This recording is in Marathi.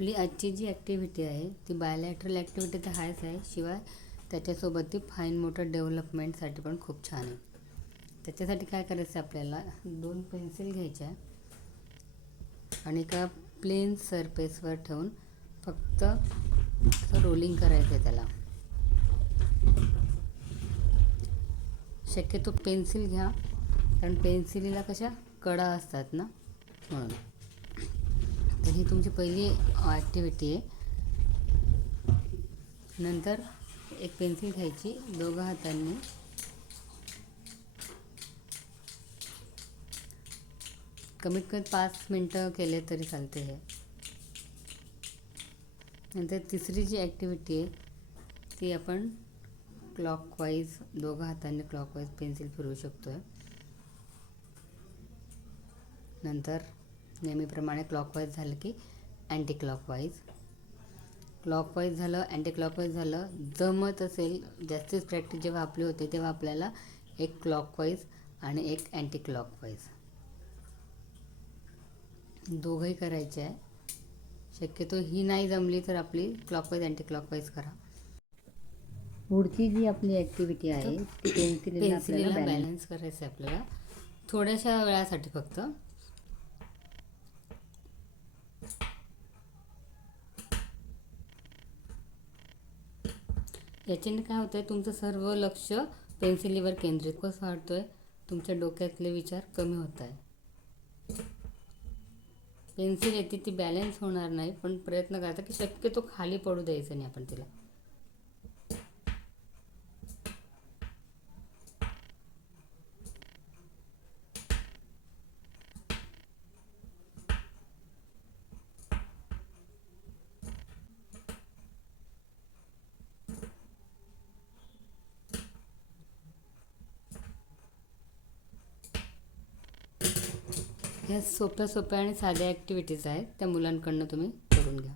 आपली आजची जी ॲक्टिव्हिटी आहे ती बायलॅटरल ॲक्टिव्हिटी तर आहेच आहे, शिवाय त्याच्यासोबत ती फाईन मोटर डेव्हलपमेंटसाठी पण खूप छान आहे. त्याच्यासाठी काय करायचं आहे, आपल्याला 2 पेन्सिल घ्यायच्या आणि एका प्लेन सरफेसवर ठेवून फक्त रोलिंग करायचं आहे त्याला. शक्यतो पेन्सिल घ्या, कारण पेन्सिलीला कशा कडा असतात ना, म्हणून. तर ही तुमची पहिली ॲक्टिव्हिटी आहे. नंतर एक पेन्सिल घ्यायची, दोघं हातांनी कमीत कमी 5 मिनटं केले तरी चालते हे. नंतर तिसरी जी ॲक्टिव्हिटी आहे ती आपण क्लॉकवाईज, दोघं हातांनी क्लॉकवाईज पेन्सिल फिरवू शकतो आहे. नंतर नेहमीप्रमाणे क्लॉकवाईज झालं की अँटी क्लॉकवाईज, क्लॉकवाईज झालं, अँटी क्लॉकवाईज झालं. जमत असेल, जास्तीच प्रॅक्टिस जेव्हा आपली होते तेव्हा आपल्याला एक क्लॉकवाईज आणि एक अँटी क्लॉकवाईज दोघंही करायचे आहे. शक्यतो ही नाही जमली तर आपली क्लॉकवाईज अँटी क्लॉकवाईज करा. पुढची जी आपली ॲक्टिव्हिटी आहे ती पेन्सिलीला बॅलन्स करायचं आहे आपल्याला थोड्याशा वेळासाठी फक्त. याच्याने काय होतं आहे, तुमचं सर्व लक्ष पेन्सिलीवर केंद्रित कसं वाटतो आहे, तुमच्या डोक्यातले विचार कमी होत आहे. पेन्सिल येते ती बॅलन्स होणार नाही, पण प्रयत्न करायचा की शक्यतो खाली पडू द्यायचं नाही आपण तिला. ह्या सोप्या सोप्या आणि साध्या ॲक्टिव्हिटीज आहेत, त्या मुलांकडनं तुम्ही करून घ्या.